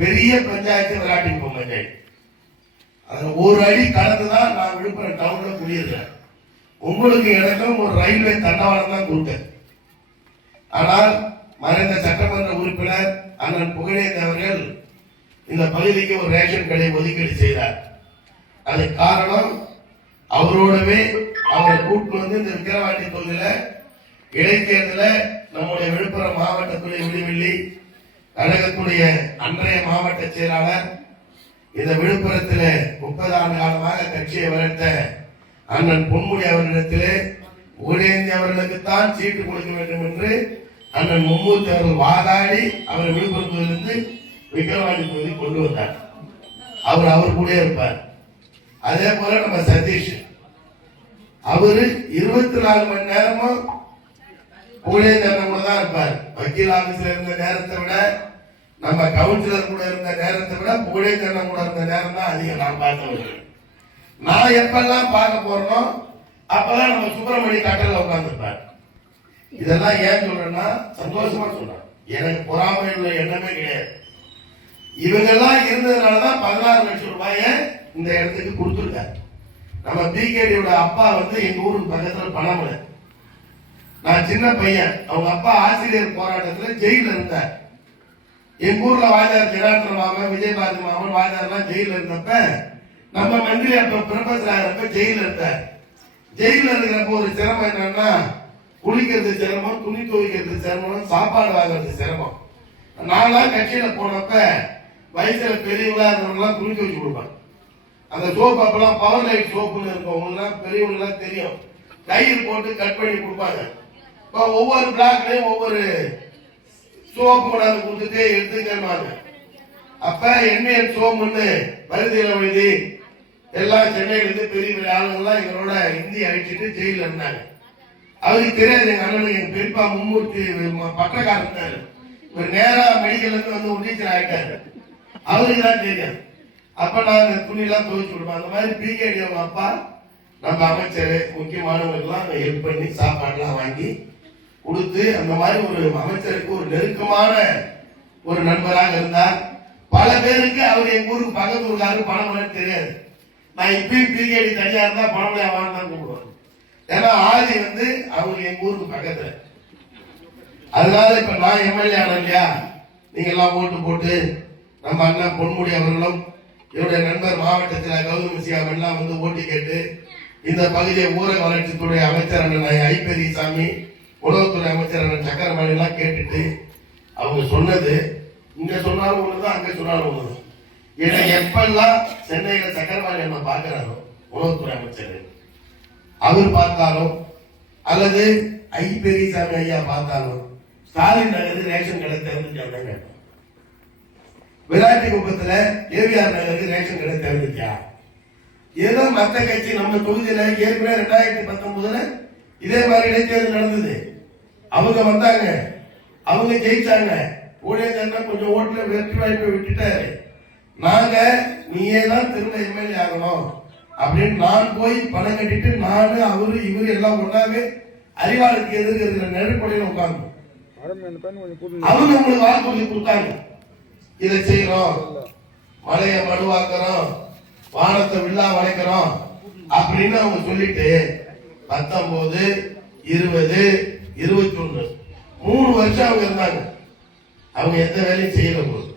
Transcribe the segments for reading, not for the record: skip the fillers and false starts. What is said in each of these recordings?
பெரிய பஞ்சாயத்து விராட்டிக்குப்பம் பஞ்சாயத்து. அதுல ஒரு அடி கடந்துதான் நான் விழுப்புரம் டவுன்ல குடியிருக்கிறேன். உங்களுக்கு எனக்கும் ஒரு ரயில்வே தண்டவாளம் தான் கொடுக்க. ஆனால் மறைந்த சட்டமன்ற உறுப்பினர் அண்ணன் புகழேந்தி அவர்கள் இந்த பகுதிக்கு ஒரு ரேஷன் கடை ஒதுக்கீடு செய்தார். அதுக்கு காரணம் அவரோடவே அவரை கூட்டு வந்து இந்த விக்கிரவாண்டி தொகுதியில இடைத்தேர்தல நம்முடைய விழுப்புரம் மாவட்டத்துடைய விடுவெள்ளி கழகத்துடைய அன்றைய மாவட்ட செயலாளர் இந்த விழுப்புரத்தில் 30 ஆண்டு காலமாக கட்சியை வளர்த்த அண்ணன் பொன்முடி அவர்களிடத்திலே புகழேந்தி அவர்களுக்குத்தான் சீட்டு கொடுக்க வேண்டும் என்று அண்ணன் மும்மூர்த்தி அவர்கள் வாதாடி அவர் விழுப்புரத்திலிருந்து விக்கிரவாண்டி தொகுதி கொண்டு வந்தார். அவர் கூட இருப்பார். அதே போல நம்ம சதீஷ் அவரு 24 மணி நேரமும் புகழேந்தி அண்ணன் கூட தான் இருப்பார். வக்கீல் ஆபீஸ்ல இருந்த நேரத்தை விட நம்ம கவுன்சிலர் கூட இருந்த நேரத்தை விட புகழேந்தி அண்ணன் கூட இருந்த நேரம் தான் அதிகம் நான் பார்த்தவர்கள். நான் எப்பெல்லாம் பார்க்க போறோம் அப்பதான் நம்ம சுப்பிரமணிய கட்டல உட்கார்ந்துருப்பார். இதெல்லாம் ஏன் சொல்றேன்னா சந்தோஷமா சொல்றேன். எனக்கு பொறாமை உள்ள எண்ணமே கிடையாது. இவங்கெல்லாம் இருந்ததுனாலதான் 16 லட்சம் ரூபாய இந்த இடத்துக்கு கொடுத்துருக்காரு. நம்ம பிகேடியோட அப்பா வந்து எங்க ஊருக்கு பக்கத்துல பணமலை. நான் சின்ன பையன். அவங்க அப்பா ஆசிரியர் போராட்டத்துல ஜெயில இருந்தார். எங்க ஊர்ல வாய்தார் ஜனார்த்தன மாமன் விஜயபாரதி மாமன் வாய்தார்லாம் ஜெயில இருந்தப்ப நம்ம மந்திரி அப்ப ப்ரொஃபசர் ஆகிறப்ப ஜெயில இருந்தார். ஜெயில இருக்கிறப்ப ஒரு சிரமம் என்னன்னா குளிக்கிறது சிரமம், துணி துவைக்கிறது சிரமம், சாப்பாடு வாங்குறது சிரமம். நான்லாம் கட்சியில போனப்ப வயசுல பெரியவங்களா இருந்தவங்கலாம் துணி துவைச்சு கொடுப்பாங்க. அந்த சோப்பு அப்பெல்லாம் பவர் லைட் சோப்புன்னு இருக்கும், பெரியவங்களுக்கு தெரியும். கயிறு போட்டு கட் பண்ணி கொடுப்பாங்க. இப்போ ஒவ்வொரு பிளாக்லயும் ஒவ்வொரு சோப்பு கொண்டாந்து கொடுத்துட்டே எடுத்துக்கமாங்க. அப்ப எண்ணெய் சோப்புன்னு வருதியில எழுதி எல்லாம் சென்னையில இருந்து பெரிய பெரிய ஆளுங்கள்லாம் எங்களோட இந்தி அழிச்சிட்டு ஜெயில இருந்தாங்க. அவருக்கு தெரியாது எங்க அண்ணனுக்கு எங்க பெரியப்பா மும்மூர்த்தி பட்டக்காரர் இருந்தாரு. ஒரு நேரா மெடிக்கல் இருந்து வந்து டீச்சர் ஆயிட்டாரு. அவருக்கு தான் தெரியாது. அப்ப நான் துணி எல்லாம் துவைச்சு கொடுப்பேன். அந்த மாதிரி பிகேடி அவங்க அப்பா நம்ம அமைச்சர் முக்கியமானவர்களுக்கெல்லாம் ஹெல்ப் பண்ணி சாப்பாடுலாம் வாங்கி கொடுத்து அந்த மாதிரி ஒரு அமைச்சருக்கு ஒரு நெருக்கமான ஒரு நண்பராக இருந்தார். பல பேருக்கு அவர் எங்க ஊருக்கு பக்கத்து ஊருக்காரு பணம் தெரியாது. நான் இப்பயும் பிகேடி தனியா இருந்தா பணம் வாங்க தான் கூப்பிடுவேன். ஏன்னா ஆதி வந்து அவங்க எங்க ஊருக்கு பக்கத்துல. அதனால இப்ப நான் எம்எல்ஏ ஆன இல்லையா, நீங்க எல்லாம் ஓட்டு போட்டு நம்ம அண்ணன் பொன்முடி அவர்களும் என்னுடைய நண்பர் மாவட்டத்தில் கௌதம் சியாம் எல்லாம் வந்து ஓட்டு கேட்டு இந்த பகுதியை ஊரக வளர்ச்சித்துறை அமைச்சர் அண்ணன் ஐ பெரியசாமி, உணவுத்துறை அமைச்சர் அண்ணன் சக்கரபாணி எல்லாம் கேட்டுட்டு அவங்க சொன்னது இங்க சொன்னாலும் ஒண்ணுதான் அங்க சொன்னாலும் ஒண்ணுதான். ஏன்னா எப்பெல்லாம் சென்னையில சக்கரபாணி அண்ணன் பாக்குறாரோ உணவுத்துறை அமைச்சர் அவர் பார்த்தாலும் அல்லது ஐ பெரியசாமி ஐயா பார்த்தாலும் ஸ்டாலின் நகருக்கு ரேஷன் கடை திறந்துட்டாங்க. விராட்டி குப்பத்துல ஏவிஆர் நகருக்கு ரேஷன் கடை திறந்துச்சா? ஏதோ மத்த கட்சி நம்ம தொகுதியில ஏற்கனவே 2019 இதே மாதிரி இடைத்தேர்தல் நடந்தது. அவங்க வந்தாங்க, அவங்க ஜெயிச்சாங்க. ஊழியர் கொஞ்சம் ஓட்டுல வெற்றி வாய்ப்பை விட்டுட்டாரு. நாங்க நீயே தான் திரும்ப எம்எல்ஏ ஆகணும் அப்படின்னு நான் போய் பணம் கட்டிட்டு நானு அவரு இவரு எல்லாம் ஒன்னாவே அறிவாளுக்கு எதிர்க்க இருக்கிற நெருப்படையில உட்கார்ந்து அவங்க உங்களுக்கு வாக்குறுதி கொடுத்தாங்க. இதை செய்யறோம், மலையை மடுவாக்குறோம், வானத்தை வில்லா வளைக்கிறோம் அப்படின்னு அவங்க சொல்லிட்டு 19, 20, 21 3 வருஷம் அவங்க இருந்தாங்க. அவங்க எந்த வேலையும் செய்யல போது.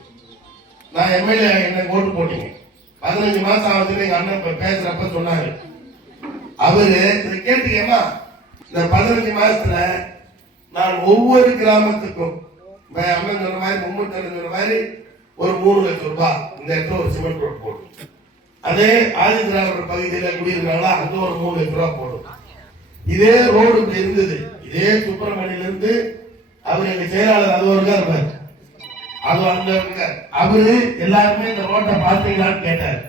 நான் எம்எல்ஏ என்ன ஓட்டு போட்டீங்க 15 மாசம் ஆகுதுன்னு எங்க அண்ணன் பேசுறப்ப சொன்னாரு. அவரு இதை கேட்டுக்கேமா, இந்த 15 மாசத்துல நான் ஒவ்வொரு கிராமத்துக்கும் அண்ணன் சொன்ன மாதிரி மும்மூர்த்தி சொன்ன மாதிரி ஒரு 3 லட்சம் ரூபாய் இந்த இடத்துல ஒரு சிமெண்ட் ரோடு போடும். அதே ஆதி திராவிடர் பகுதியில் குடியிருக்காங்களா அங்க ஒரு 3 லட்சம் ரூபாய் போடும். இதே ரோடு இருந்தது. இதே சுப்பிரமணியில இருந்து அவர் எங்க செயலாளர் அது ஒரு இருப்பாரு, அது அங்க இருக்கார். அவரு எல்லாருமே இந்த ரோட்டை பார்த்தீங்களான்னு கேட்டார்.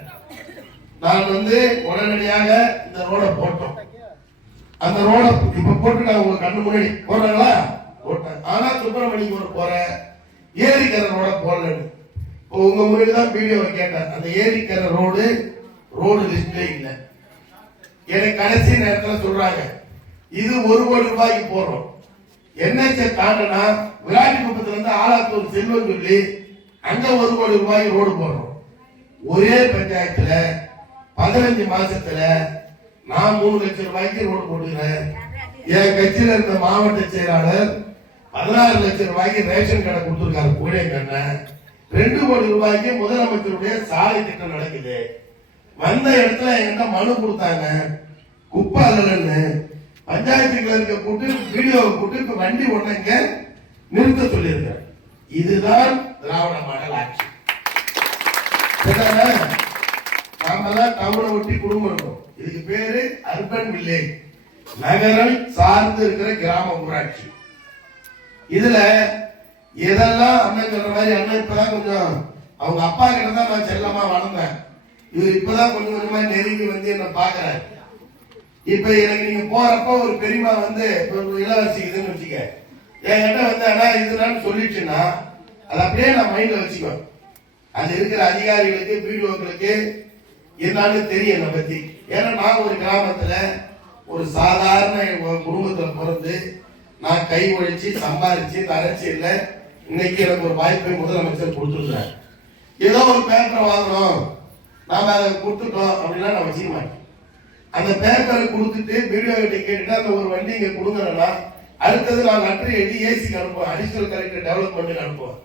நான் வந்து உடனடியாக இந்த ரோட போட்டோம். அந்த ரோட இப்ப போட்டு உங்க கண்ணு முன்னாடி போடுறாங்களா போட்டேன். ஆனா சுப்பிரமணிக்கு ஒரு போற ஏரிக்கரை ரோட போடலன்னு உங்க முன்னாடி தான் வீடியோவை கேட்டேன். அந்த ஏரிக்கரை ரோடு லிஸ்ட்லே இல்லை. எனக்கு கடைசி நேரத்தில் சொல்றாங்க இது 1 கோடி ரூபாய்க்கு போடுறோம். என்எச்ச தாண்டனா விராட்டி குப்பத்துல இருந்து ஆலாத்தூர் செல்வம் சொல்லி அங்க 1 கோடி ரூபாய்க்கு ரோடு போடுறோம். ஒரே பஞ்சாயத்துல 15 மாசத்துல நான் 3 லட்சம் ரூபாய்க்கு ரோடு போட்டுக்கிறேன். என் கட்சியில இருந்த மாவட்ட செயலாளர் 16 லட்சம் ரூபாய்க்கு ரேஷன் கடை கொடுத்திருக்காரு. பூனேக்கண்ணன் 2 கோடி ரூபாய்க்கு முதலமைச்சருடைய சாலை திட்டம் நடக்குது. வந்த இடத்துல என்கிட்ட மனு கொடுத்தாங்க, குப்பை அல்லன்னு. பஞ்சாயத்துக்குள்ள இருக்க கூட்டு வீடியோவை கூட்டு இப்ப வண்டி ஒண்ணுங்க நிறுத்த சொல்லியிருக்க. இதுதான் திராவிட மாடல் ஆட்சி. நாமெல்லாம் டவுனை ஒட்டி குடும்பம் இருக்கும். இதுக்கு பேரு அர்பன் வில்லேஜ், நகரம் சார்ந்து இருக்கிற கிராம ஊராட்சி. இதுல எதெல்லாம் அண்ணன் சொல்ற மாதிரி, அண்ணன் இப்பதான் கொஞ்சம் அவங்க அப்பா கிட்ட தான் நான் செல்லமா வளர்ந்தேன். இவர் இப்பதான் கொஞ்சம் கொஞ்சமா நெருங்கி வந்து என்ன பாக்குறாரு. இப்ப எனக்கு நீங்க போறப்ப ஒரு பெரியமா வந்து ஒரு இளவரசி இதுன்னு வச்சுக்க, என்கிட்ட வந்து ஆனா இதுதான் சொல்லிச்சுன்னா அது அப்படியே நான் மைண்ட்ல வச்சுக்குவேன். அது இருக்கிற அதிகாரிகளுக்கு வீடியோக்களுக்கு என்னன்னு தெரியும் என்னை பத்தி. ஏன்னா நான் ஒரு கிராமத்துல ஒரு சாதாரண குடும்பத்துல பிறந்து நான் கை ஒழிச்சு சம்பாதிச்சு இந்த அரசியல்ல இன்னைக்கு எனக்கு ஒரு வாய்ப்பை முதலமைச்சர் கொடுத்துருக்காரு. ஏதோ ஒரு பேப்பரை வாங்கணும், நாம அதை கொடுத்துட்டோம் அப்படின்னா நான் வச்சுக்க மாட்டேன். அந்த பேப்பரை கொடுத்துட்டு வீடியோ கிட்ட கேட்டுட்டு அந்த ஒரு வண்டி இங்க கொடுங்கறேன்னா அடுத்தது நான் லெட்டர் எழுதி ஏசிக்கு அனுப்புவேன், அடிஷனல் கலெக்டர் டெவலப்மெண்ட் அனுப்புவேன்.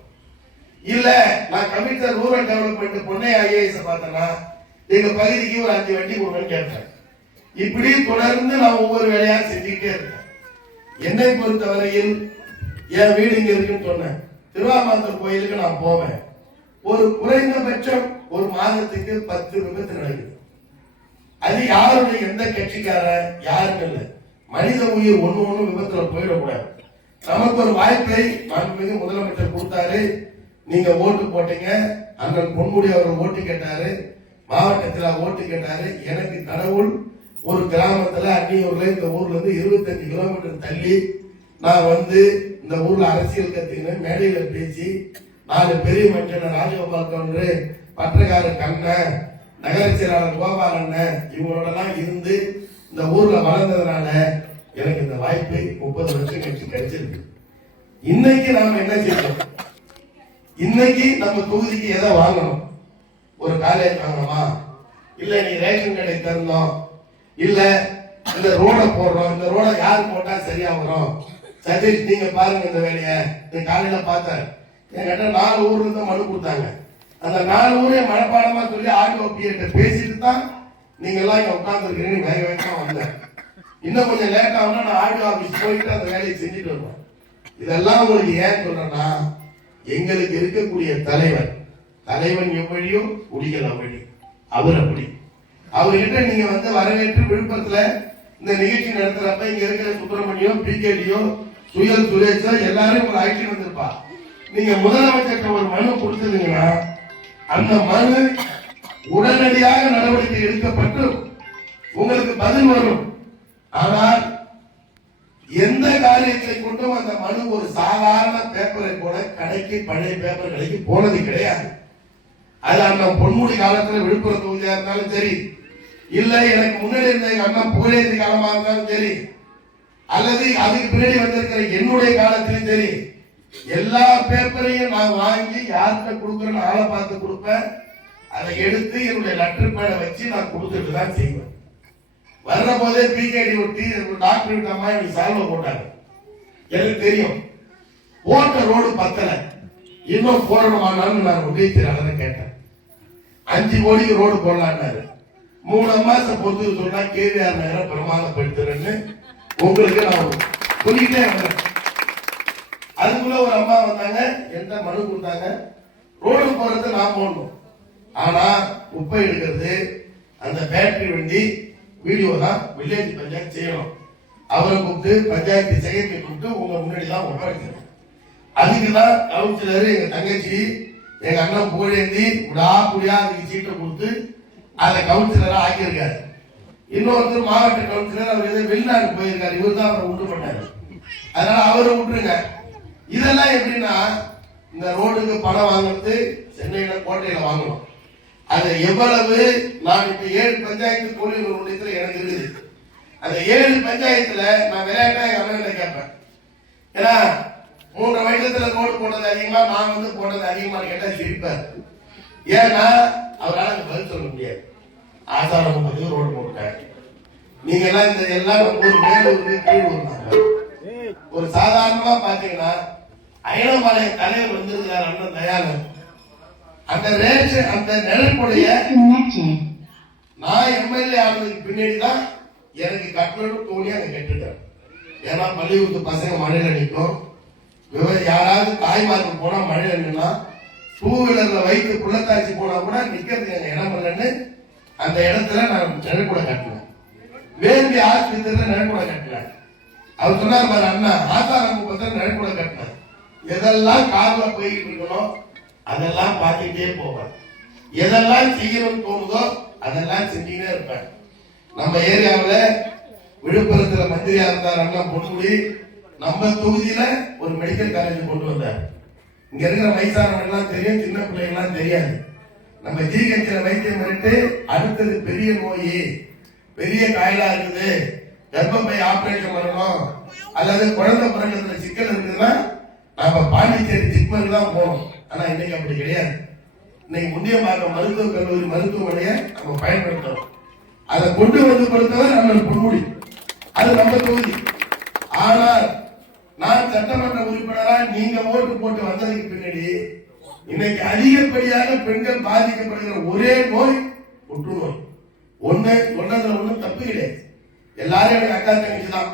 இல்ல நான் கமிஷனர் ரூரல் டெவலப்மெண்ட் பொன்னை ஐஏஎஸ் பார்த்தேன்னா எங்க பகுதிக்கு ஒரு 5 வண்டி கொடுங்கன்னு கேட்டேன். இப்படி தொடர்ந்து நான் ஒவ்வொரு வேலையா செஞ்சுக்கிட்டே இருக்கேன். என்னை பொறுத்தவரையில் என் வீடு இங்க இருக்குன்னு சொன்னேன். திருவாமாத்தூர் கோயிலுக்கு நான் போவேன். ஒரு குறைந்தபட்சம் ஒரு மாதத்துக்கு 10 விபத்து நடக்குது. அது யாருடைய எந்த கட்சிக்கார யாருன்னு இல்லை, மனித உயிர் ஒண்ணு விபத்துல போயிடக்கூடாது. நமக்கு ஒரு வாய்ப்பை மாண்புமிகு முதலமைச்சர் கொடுத்தாரு. நீங்க ஓட்டு போட்டீங்க, அண்ணன் பொன்முடி அவர் ஓட்டு கேட்டாரு, மாவட்டத்தில் ஓட்டு கேட்டாரு. எனக்கு கடவுள் ஒரு கிராமத்துல அன்னியூர்ல இந்த ஊர்ல இருந்து 25 கிலோமீட்டர் தள்ளி நான் வந்து இந்த ஊர்ல அரசியல் கத்துக்கினேன். மேடையில பேசி 4 பெரிய மனுஷன் ராஜகோபால் கவுண்டர், பற்றக்கார கண்ணன், நகர செயலாளர் கோபாலன் இவங்களோட எல்லாம் இருந்து இந்த ஊர்ல வளர்ந்ததுனால எனக்கு இந்த வாய்ப்பு 30 வருஷம் கழிச்சு கிடைச்சிருக்கு. இன்னைக்கு நாம என்ன செய்யணும்? இன்னைக்கு நம்ம தொகுதிக்கு எதை வாங்கணும்? ஒரு காலேஜ் வாங்கணுமா, இல்ல நீ ரேஷன் கடை தரணும், இல்ல இந்த ரோட போடுறோம், இந்த ரோட யாரு போட்டா சரியா வரும்? சதீஷ் நீங்க பாருங்க இந்த வேலையை. நீ காலையில பார்த்தேன், என்கிட்ட 4 ஊர்ல இருந்து மனு கொடுத்தாங்க. அந்த 4 ஊரே மனப்பாடமா சொல்லி ஆர்டிஓபிட்ட பேசிட்டு தான் நீங்க எல்லாம் இங்க உட்கார்ந்து இருக்கீங்க. வேக வேகமா வந்தேன். இன்னும் கொஞ்சம் லேட் ஆகும்னா நான் ஆர்டிஓ ஆபீஸ் போயிட்டு அந்த வேலையை செஞ்சுட்டு வருவேன். இதெல்லாம் உங்களுக்கு ஏன் சொல்றேன்னா, எங்களுக்கு இருக்கக்கூடிய தலைவன் எவ்வழியோ குடிகள் அவ்வழி. அவர் அப்படி. அவர்கிட்ட நீங்க வந்து வரவேற்று விழுப்புரத்துல இந்த நிகழ்ச்சி நடத்துறப்ப இங்க இருக்கிற சுப்பிரமணியம், பிகேடியோ, சுயல், சுரேஷோ எல்லாரும் ஒரு ஐடி வந்திருப்பா. நீங்க முதலமைச்சர் ஒரு மனு கொடுத்ததுங்கன்னா அந்த மனு உடனடியாக நடவடிக்கை எடுக்கப்பட்டு உங்களுக்கு பதில் வரும். ஆனால் எந்த காரியத்தை கொண்டும் அந்த மனு ஒரு சாதாரண பேப்பரை போல கடைக்கு பழைய பேப்பர் கடைக்கு போனது கிடையாது. அது அண்ணன் பொன்முடி காலத்துல விழுப்புரம் தொகுதியா இருந்தாலும் சரி, இல்ல எனக்கு முன்னாடி இருந்த எங்க அண்ணன் புகழேந்தி காலமா இருந்தாலும் சரி, அல்லது அதுக்கு பின்னாடி வந்திருக்கிற என்னுடைய காலத்திலும் சரி, எல்லா பேப்பரையும் நான் வாங்கி யார்கிட்ட கொடுக்குறேன்னு ஆளை பார்த்து கொடுப்பேன். அதை எடுத்து என்னுடைய லெட்டர் பேடை வச்சு நான் கொடுத்துட்டு தான் செய்வேன். வர்ற போதே பிகேடி ஒட்டி டாக்டர் கிட்ட அம்மா எனக்கு சால்வை போட்டாங்க. எனக்கு தெரியும் போட்ட ரோடு பத்தல, இன்னும் போடணுமானாலும் நான் உதயத்தினால கேட்டேன். 5 கோடிக்கு ரோடு போடலான்னாரு. 3 மாசம் பொறுத்து சொன்னா கேவிஆர் நகரம் பிரமாதப்படுத்துறேன்னு உங்களுக்கு நான் சொல்லிட்டே வந்தேன். அதுக்குள்ள ஒரு அம்மா வந்தாங்க, எந்த மனு கொடுத்தாங்க, ரோடு போறது நான் போடணும், ஆனா குப்பை எடுக்கிறது அந்த பேட்டரி வண்டி வீடியோ தான் வில்லேஜ் பஞ்சாயத்து செய்யணும். அவரை கூப்பிட்டு பஞ்சாயத்து செக்ரட்டரி கூப்பிட்டு உங்க முன்னாடி தான் ஒப்படைக்கணும். அதுக்குதான் கவுன்சிலர் எங்க தங்கச்சி எங்க அண்ணன் புகழேந்தி விடாக்குடியா அதுக்கு சீட்டை கொடுத்து அதை கவுன்சிலரா ஆக்கியிருக்காரு. இன்னொருத்தர் மாவட்ட கவுன்சிலர், அவர் ஏதோ வெளிநாடு போயிருக்காரு, இவர் தான் அவரை உண்டு பண்ணாரு. அதனால அவரை விட்டுருங்க. இதெல்லாம் எப்படின்னா, இந்த ரோடுக்கு பணம் வாங்குறது சென்னையில கோட்டையில வாங்கணும். அது எவ்வளவு? நான் இப்ப 7 பஞ்சாயத்து தொழில் நிலையத்தில் எனக்கு இருக்குது. அந்த 7 பஞ்சாயத்துல நான் விளையாட்டா எங்க அண்ணன் கேட்பேன். ஏன்னா 3 வருஷத்துல ரோடு போட்டது அதிகமா, நான் வந்து போட்டது அதிகமானு கேட்டா சிரிப்பார். ஏன்னா அவரால் பதில் சொல்ல முடியாது. ஆசாரம் பத்தி ரோடு போட்டாங்க. நீங்க எல்லாம் இந்த எல்லாம் ஒரு மேலூருக்கு கீழ் ஊர்னாங்க. ஒரு சாதாரணமா பாத்தீங்கன்னா அயனபாளையம் தலைவர் வந்திருக்கிறார் அண்ணன் தயாளன். அந்த ரேஷன் அந்த நிழற்புடைய நான் எம்எல்ஏ ஆனதுக்கு பின்னாடிதான் எனக்கு கட்டணும் தோணி அங்க கட்டுட்டேன். ஏன்னா பள்ளிக்கூடத்து பசங்க மழையில நிற்கும், யாராவது தாய்மாருக்கு போனா மழையில நின்னா, 2 வீலர்ல வைத்து புள்ளத்தாச்சி போனா கூட நிக்கிறதுக்கு எங்க இடம் இல்லைன்னு அந்த இடத்துல நான் நிழற்கூட கட்டினேன். வேண்டி ஆஸ்பத்திரியில நிழற்கூட கட்டினேன். அவர் சொன்னார் பாரு அண்ணா, ஆசாரம் பத்திர நிழற்கூட கட்டினேன். எதெல்லாம் கார்ல போயிட்டு இருக்கணும் அதெல்லாம் பார்த்துக்கிட்டே போவேன். எதெல்லாம் செய்யணும்னு தோணுதோ அதெல்லாம் செஞ்சுக்கிட்டே இருப்பேன். நம்ம ஏரியாவில் விழுப்புரத்துல மந்திரியா இருந்தார் அண்ணா பொன்முடி. நம்ம தொகுதியில ஒரு மெடிக்கல் காலேஜ் கொண்டு வந்தார். இங்க இருக்கிற வயசானவங்க எல்லாம் தெரியும், சின்ன பிள்ளைகள்லாம் தெரியாது. நம்ம ஜிஹெச்ல வைத்தியம் பண்ணிட்டு அடுத்தது பெரிய நோய், பெரிய காயலா இருக்குது, கர்ப்பப்பை ஆபரேஷன் பண்ணணும் அல்லது குழந்தை பிறகுல சிக்கல் இருக்குதுன்னா நாம பாண்டிச்சேரி ஜிப்மருக்கு தான் போகணும். ஆனா இன்னைக்கு அப்படி கிடையாது. இன்னைக்கு முண்டியம்பாக்கம் மருத்துவக் கல்லூரி மருத்துவமனையை நம்ம பயன்படுத்தணும். அதை கொண்டு வந்து கொடுத்தவர் நம்ம பொன்முடி, அது நம்ம தொகுதி. ஆனால் நான் சட்டமன்ற உறுப்பினரா நீங்க ஓட்டு போட்டு வந்ததுக்கு பின்னாடி இன்னைக்கு அதிகப்படியாக பெண்கள் பாதிக்கப்படுகிற ஒரே நோய் புற்றுநோய். ஒன்னதுல ஒண்ணும் தப்பு கிடையாது. எல்லாரும் எனக்கு அக்கா தங்கச்சி தான்.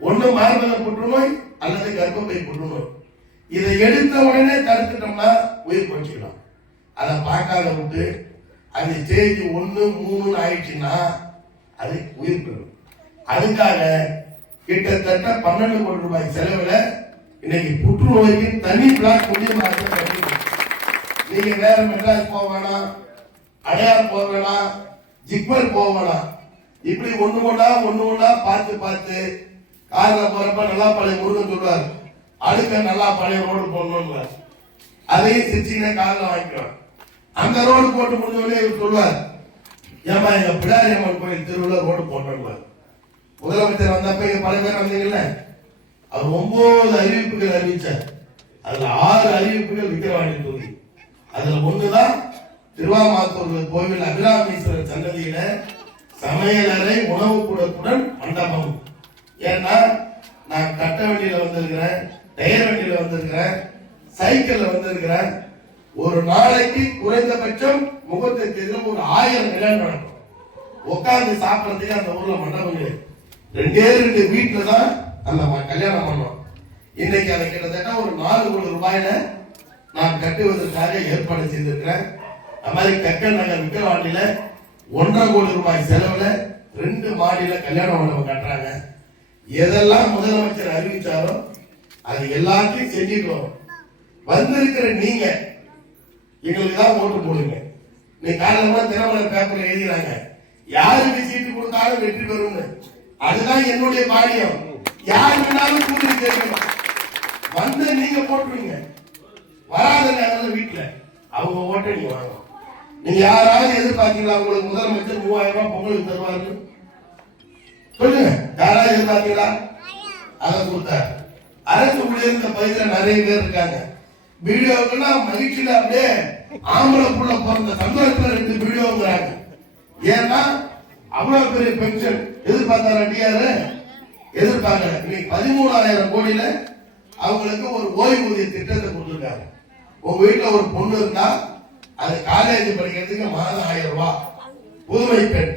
ஒண்ணு மார்பக புற்றுநோய் அல்லது கர்ப்பப்பை புற்றுநோய். இதை எடுத்த உடனே தடுத்துட்டோம்னா உயிர் போச்சுக்கலாம். அதை பார்க்காத விட்டு அது ஸ்டேஜ் 1, 3 ஆயிடுச்சுன்னா அது உயிர் பெறும். அதுக்காக கிட்டத்தட்ட 12 கோடி ரூபாய் செலவுல இன்னைக்கு புற்றுநோய்க்கு தனி பிளாக் கொண்டு நீங்க வேற மெட்ராஸ் போக வேணாம், அடையார் போக வேணாம், ஜிப்மர் போக வேணாம். இப்படி ஒண்ணு ஒண்ணா பார்த்து கார்ல போறப்ப நல்லா பழைய முருகன் சொல்லுவார், அடுக்க நல்லா பழைய ரோடு போடணும். அதையும் சிரிச்சிங்க கார்ல வாங்கிக்கிறோம். அந்த ரோடு போட்டு முடிஞ்சோடனே இவர் சொல்லுவார், ஏமா எங்க பிடாரியம்மன் கோயில் தெருவுல ரோடு போடணும். முதலமைச்சர் வந்தப்ப இங்க பல பேர் வந்தீங்கல்ல, அவர் 9 அறிவிப்புகள் அறிவிச்சார். அதுல 6 அறிவிப்புகள் விக்கிரவாண்டி தொகுதி. அதுல ஒண்ணுதான் திருவாமாத்தூர் கோவில் அபிராமீஸ்வரர் சன்னதியில சமையலறை உணவு கூடத்துடன் மண்டபம். ஏன்னா நான் கட்ட வண்டியில வந்திருக்கிறேன், டயர் வண்டியில வந்திருக்கிறேன், சைக்கிள்ல வந்திருக்கிறேன். ஒரு நாளைக்கு குறைந்தபட்சம் முகத்தை தேதியில ஒரு 1000 கல்யாணம் நடக்கும். உட்கார்ந்து சாப்பிடறதுக்கு அந்த ஊர்ல மண்டபம் 2 வீட்டுல தான் அந்த கல்யாணம் பண்ணோம். இன்னைக்கு அதை கிட்டத்தட்ட ஒரு 4 கோடி ரூபாயில நான் கட்டுவதற்காக ஏற்பாடு செய்திருக்கிறேன். அது மாதிரி கக்கல் நகர் விக்கிரவாண்டியில 1.5 கோடி ரூபாய் செலவுல 2 மாடியில கல்யாண மண்டபம் கட்டுறாங்க. எதெல்லாம் முதலமைச்சர் அறிவிச்சாரோ அது எல்லாத்தையும் செஞ்சுக்கிறோம். வந்திருக்கிற நீங்க எங்களுக்கு தான் ஓட்டு போடுங்க. நீ காலமா தினமலர் பேப்பர்ல எழுதிறாங்க, யாருக்கு சீட்டு கொடுத்தாலும் வெற்றி பெறும். அதுதான் என்னுடைய பாடியம். யார் வேணாலும் கூட்டி கேட்கணும். வந்து நீங்க போட்டுருங்க. வராத நேரத்தில் வீட்டுல அவங்க ஓட்டை நீங்க வாங்கணும். நீங்க யாராவது எதிர்பார்த்தீங்களா உங்களுக்கு முதலமைச்சர் 3000 ரூபாய் பொங்கலுக்கு தருவாரு? சொல்லுங்க, யாராவது எதிர்பார்த்தீங்களா? அதை கொடுத்தாரு. அரசு ஊழியர் இந்த பகுதியில நிறைய பேர் இருக்காங்க. வீடியோக்கெல்லாம் மகிழ்ச்சியில அப்படியே ஆம்பளை புள்ள பிறந்த சந்தோஷத்துல 2 வீடியோங்கிறாங்க. ஏன்னா அவ்வளவு பெரிய பென்ஷன் எதிர்பார்த்தார டிஆர் எதிர்பார்க்கல. இன்னைக்கு 13,000 கோடியில அவங்களுக்கு ஒரு ஓய்வூதிய திட்டத்தை கொடுத்திருக்காங்க. உங்க வீட்டுல ஒரு பொண்ணு இருந்தா அது காலேஜ் படிக்கிறதுக்கு மாதம் 1000 ரூபாய் புதுமை பெண்.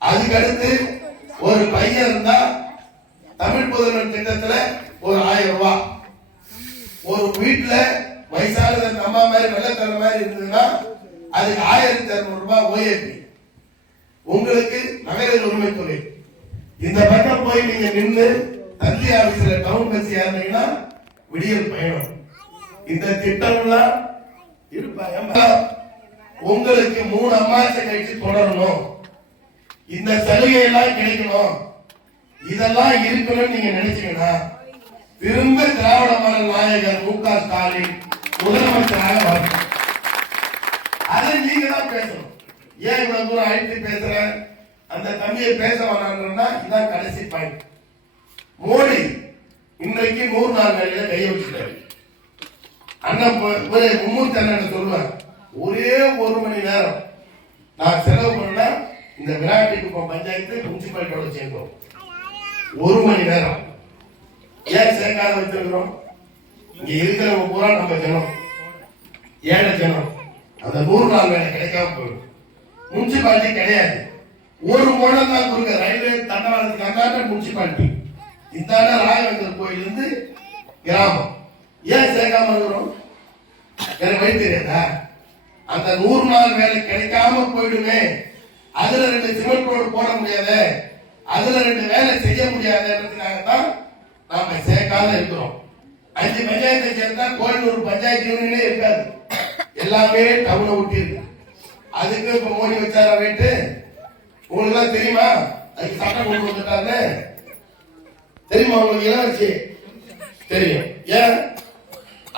அதுக்கு அடுத்து ஒரு பையன் இருந்தா தமிழ் புதல்வன் திட்டத்துல ஒரு 1000 ரூபாய். ஒரு வீட்டுல வயசான அம்மா மாதிரி வெள்ளத்தர மாதிரி இருந்ததுன்னா அதுக்கு 1200 ரூபாய் ஓஏபி. உங்களுக்கு மகளிர் உரிமை தொகை. இந்த பக்கம் போய் நீங்க நின்று தந்தி ஆபீஸ்ல டவுன் பஸ் ஏறினீங்கன்னா விடியல் பயணம். இந்த திட்டம்லாம் இருப்பாங்க. உங்களுக்கு 3 அமாவாசை கழிச்சு தொடரணும். இந்த சலுகை எல்லாம் கிடைக்கணும். இதெல்லாம் இருக்கணும்னு நீங்க நினைச்சீங்கன்னா திரும்ப திராவிட மாடல் நாயகர் மு.க. ஸ்டாலின் முதலமைச்சராக வரணும். அதை நீங்க தான் பேசணும். ஏன் இவ்வளவு தூரம் அழைத்து பேசுறேன்? அந்த தம்பியை பேச வராங்கன்னா இதான் கடைசி பாயிண்ட். மோடி இன்றைக்கு 100 நாள் வேலையில கைய வச்சுட்டாரு. அண்ணன் மும்மூர்த்தி அண்ணன் சொல்லுவார், ஒரே 1 மணி நேரம் நான் செலவு பண்ணா இந்த விராட்டிக்குப்பம் பஞ்சாயத்து முனிசிபாலிட்டியோட சேர்ந்தோம். 1 மணி நேரம் ஏன் சேர்க்காத வச்சிருக்கிறோம்? இங்க இருக்கிறவங்க பூரா நம்ம ஜனம், ஏழை ஜனம். அந்த 100 நாள் வேலை கிடைக்காம போயிடும். முனிசிபாலிட்டி கிடையாது, ஒரு மூலம் தான் கொடுங்க. ரயில்வே தண்டவாளத்துக்கு அந்தாண்ட முனிசிபாலிட்டி, இந்தாண்ட ராகவேந்தர் கோயில் இருந்து கிராமம். ஏன் சேர்க்காம இருக்கிறோம்? எனக்கு வழி தெரியாதா? அந்த 100 நாள் வேலை கிடைக்காம போயிடுமே, அதுல 2 சிமெண்ட் ரோடு போட முடியாத, அதுல 2 வேலை செய்ய முடியாதுன்றதுக்காகத்தான் நாம சேர்க்காத இருக்கிறோம். 5 பஞ்சாயத்தை சேர்ந்தா கோயிலூர் பஞ்சாயத்து யூனியனே இருக்காது, எல்லாமே டவுனை ஒட்டி இருக்கு. அதுக்கு இப்ப மோடி வச்சாரா ரேட்டு உங்களுக்கு தான் தெரியுமா? அதுக்கு சட்டம் கொண்டு வந்துட்டாரு தெரியுமா? உங்களுக்கு இளவரசி தெரியும். ஏன்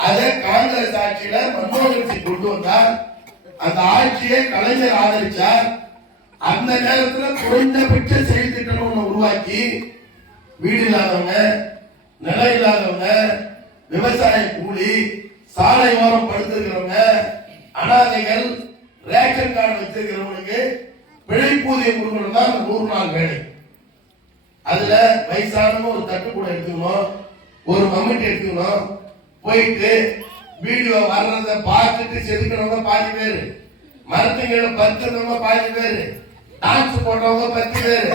அதை காங்கிரஸ் ஆட்சியில மன்மோகன் சிங் கொண்டு வந்தார். அந்த ஆட்சியை கலைஞர் ஆதரிச்சார். அந்த நேரத்தில் குறைந்தபட்ச செயல் திட்டம் ஒண்ணு உருவாக்கி வீடு இல்லாதவங்க, நிலம் இல்லாதவங்க, விவசாய கூலி, சாலை ஓரம் படுத்திருக்கிறவங்க, அனாதைகள், ரேஷன் கார்டு வச்சிருக்கிறவங்களுக்கு பிழைப்பூதியம் கொடுக்கணும் தான் 100 நாள் வேலை. அதுல வயசானவங்க ஒரு தட்டு கூட எடுத்துக்கணும், ஒரு மம்மிட்டி எடுத்துக்கணும். போயிட்டு வீடியோ வர்றத பார்த்துட்டு செதுக்கிறவங்க 10 பேரு, மரத்துங்களை பறிக்கிறவங்க 10 பேரு, டான்ஸ் போடுறவங்க 10 பேரு,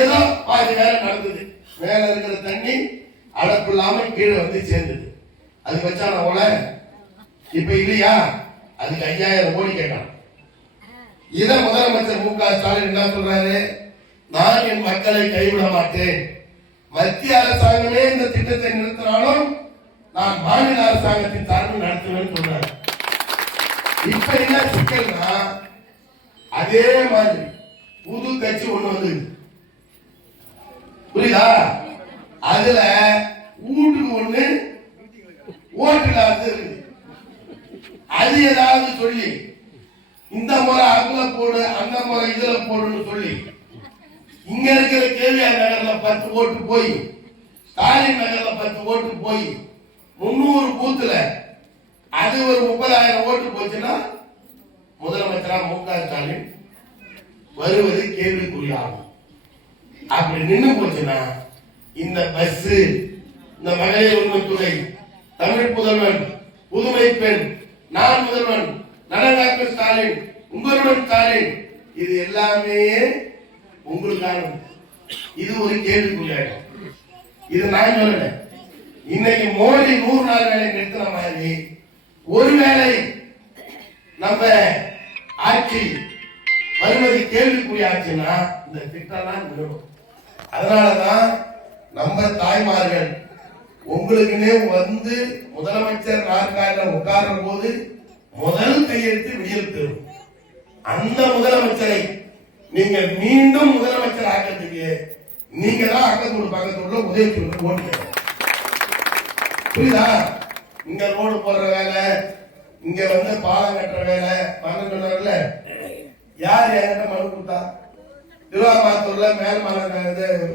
ஏதோ 10 பேர் நடந்தது. மேல இருக்கிற தண்ணி அடப்பு இல்லாம கீழே வந்து சேர்ந்தது. அது வச்சான போல இப்ப இல்லையா? அதுக்கு 5000 கோடி கேட்டான். இத முதலமைச்சர் மு க ஸ்டாலின் என்ன சொல்றாரு? நான் என் மக்களை கைவிட மாட்டேன். மத்திய அரசாங்கமே இந்த திட்டத்தை நிறுத்தினாலும் நான் மாநில அரசாங்கத்தின் சார்பில் நடத்துவேன் சொல்றாரு. இப்ப என்ன சிக்கல்னா, அதே மாதிரி புது கட்சி ஒண்ணு வந்து புரியுதா? அதுல வீட்டுக்கு ஒண்ணு ஓட்டுல இருக்கு. அது ஏதாவது சொல்லி இந்த முறை அதுல போடு, அந்த முறை இதுல போடுன்னு சொல்லி இங்க இருக்கிற கேவிஆர் நகர்ல 10 ஓட்டு போய், ஸ்டாலின் நகர்ல 10 ஓட்டு போய் 300 பூத்துல அது ஒரு 30,000 ஓட்டு போச்சுன்னா முதலமைச்சரா மு க ஸ்டாலின் வருவது கேள்விக்குறியாகும். அப்படி நின்று போச்சுன்னா இந்த பஸ், இந்த மகளிர் உரிமைத்துறை, தமிழ் புதல்வன், புதுமை பெண், நான் முதல்வன், நலங்காக்கு ஸ்டாலின், உங்களுடன் ஸ்டாலின், இது எல்லாமே உங்களுக்கான. இது ஒரு கேள்விக்குறியாகும். இது நான் சொல்லல. இன்னைக்கு மோடி 100 நாள் வேலை நிறுத்தின மாதிரி ஒருவேளை நம்ம ஆட்சி வருவது கேள்விக்குறி ஆச்சுன்னா இந்த திட்டம் விடும். அதனாலதான் நம்ம தாய்மார்கள் உங்களுக்குன்னே வந்து முதலமைச்சர் நாற்காலில் உட்கார்ற போது முதல் கையெழுத்து விடியல் பெறும். அந்த முதலமைச்சரை நீங்க மீண்டும் முதலமைச்சர் ஆக்கிறதுக்கு நீங்க தான் பக்கத்துல உதவி ஓட்டு. புரியுதா? இங்க ரோடு போடுற வேலை, இங்க வந்து பாலம் கட்டுற வேலை, மனு யார் என்கிட்ட மனு கொடுத்தா? திருவாமாத்தூர்ல மேல்மலை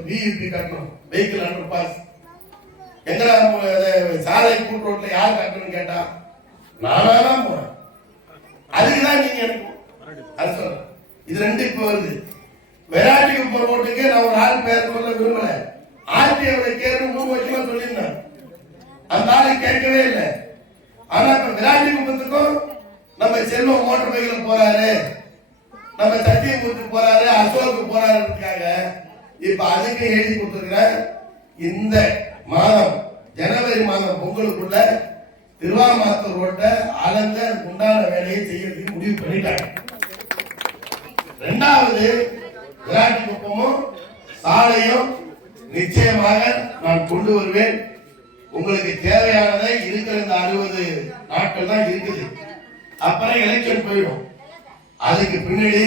வியூபி கட்டணும், வெஹிக்கிள் அண்டர் பாஸ். எங்கடா சாலை கூட்டு ரோட்ல யார் கட்டணும்னு கேட்டா நானாதான் போறேன். அதுக்குதான் நீங்க எனக்கு அது சொல்ற. இது 2 இப்ப வருது. விராட்டிக்கு போற ரோட்டுக்கு நான் ஒரு ஆள் பேர் சொல்ல விரும்பல. ஆர்டிஐ கேட்டு 3 வருஷமா சொல்லியிருந்தேன். அந்த ஆளு கேட்கவே இல்லை. ஆனா இப்ப விராட்டி குப்பத்துக்கும் நம்ம செல்வம் மோட்டர் பைக்ல போறாரு, நம்ம சத்தியமூர்த்தி போறாரு, அசோக்கு போறாருக்காக இப்ப அதுக்கு எழுதி கொடுத்துருக்கிற இந்த மாதம் ஜனவரி மாதம் பொங்கலுக்குள்ள திருவாமாத்தூர் ரோட்டை அளந்த உண்டான வேலையை செய்யறதுக்கு முடிவு பண்ணிட்டாங்க. 2வது விராட்டி குப்பமும் சாலையும் நிச்சயமாக நான் கொண்டு வருவேன். உங்களுக்கு தேவையானதை இருக்கிற இந்த 60 நாட்கள் தான் இருக்குது. அப்புறம் எலெக்ஷன் போயிடும். அதுக்கு பின்னாடி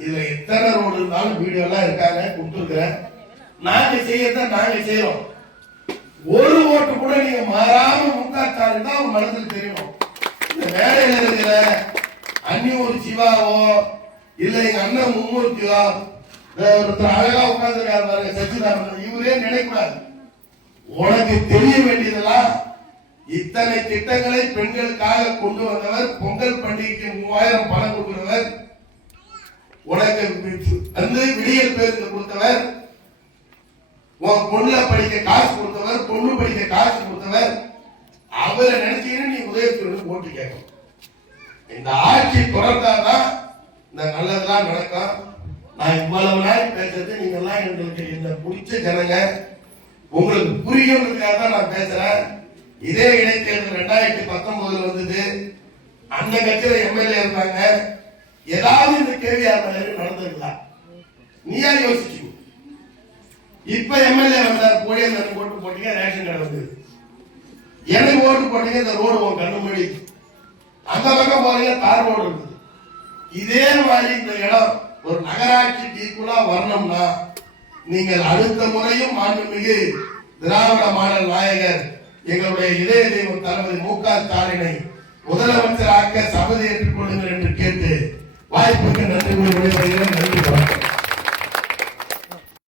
இதுல எத்தனை ரோடு இருந்தாலும் வீடியோ எல்லாம் இருக்காங்க, கொடுத்துருக்கிறேன். நாங்க செய்யறத நாங்க செய்யறோம். ஒரு ஓட்டு கூட நீங்க மாறாம முக்காட்டாரு தான் உங்க மனதில் தெரியணும். இந்த வேலையில இருக்கிற அந்நியூர் சிவாவோ இல்ல எங்க அண்ணன் மும்மூர்த்தியோ ஒருத்தர் அழகா உட்கார்ந்துருக்காரு பாருங்க சச்சிதானந்தன், இவரே நினைக்கூடாது. உனக்கு தெரிய வேண்டியதெல்லாம் இத்தனை திட்டங்களை பெண்களுக்காக கொண்டு வந்தவர், பொங்கல் பண்டிகைக்கு 3000 பணம் கொடுக்கிறவர், உனக்கு வந்து விடியல் பேருந்து கொடுத்தவர், உன் பொண்ணுல படிக்க காசு கொடுத்தவர், பொண்ணு படிக்க காசு கொடுத்தவர். அவரை நினைச்சீங்கன்னா நீ உதயசூரியன் போட்டு கேட்கணும். இந்த ஆட்சி தொடர்ந்தாதான் இந்த நல்லதெல்லாம் நடக்கும். நான் இவ்வளவு நாள் பேசுறது நீங்க எல்லாம் எங்களுக்கு இந்த பிடிச்ச ஜனங்க, உங்களுக்கு புரியும்ன்றதுக்காக தான் நான் பேசுறேன். இதே இடைத்தேர்தல் 2019 வந்தது. அந்த கட்சியில எம்எல்ஏ இருந்தாங்க. ஏதாவது இந்த கேவிஆர் நடந்திருக்கலாம், நீயா யோசிச்சு. இப்ப எம்எல்ஏ வந்தார், போய் ஓட்டு போட்டீங்க, ரேஷன் கடை வந்தது. எனக்கு ஓட்டு போட்டீங்க, இந்த ரோடு உங்க கண்ணு முன்னாடி. அந்த பக்கம் போறீங்க, தார் ரோடு இருக்குது. இதே மாதிரி இந்த இடம் ஒரு நகராட்சிக்கு ஈக்குவலா வரணும்னா நீங்கள் அடுத்த முறையும் மாண்புமிகு திராவிட மாடல் நாயகர் எங்களுடைய இதய தெய்வம் தளபதி மு.க. ஸ்டாலினை முதலமைச்சராக்க சபதி ஏற்றுக் கொள்ளுங்கள் என்று கேட்டு வாய்ப்புக்கு நன்றி கூறி விடைபெறுகிறேன்.